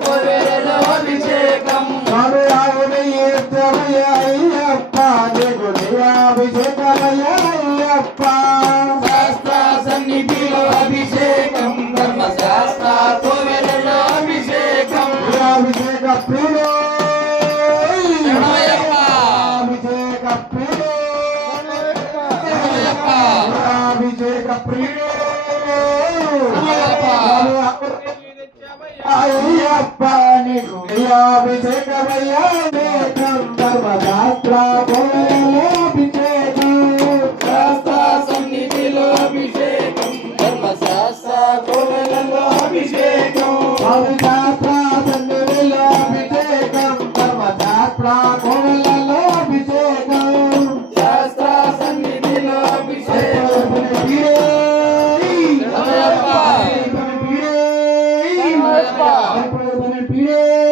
కోవెలలో అభిషేకం అయ్యప్ప నీకు అభిషేకమయ్యప్ప శాస్త్ర సన్నిధిలో అభిషేకం ధర్మశాస్త్ర కోవెలలో అభిషేకం అభిషేక ప్రియుడు అభిషేక ప్రియుడు అభిషేక ప్రియుడు అయ్యప్ప నీకు అభిషేకమయ్యప్పం ధర్మశాస్త్ర అభిషేకం శాస్త్ర సన్నిధిలో అభిషేకం ధర్మశాస్త్ర కోవెలలో అభిషేకం శాస్త్ర సన్నిధిలో అభిషేకం ధర్మశాస్త్ర కోవెలలో అభిషేకం శాస్త్ర సన్నిధిలో అభిషేకం పీడే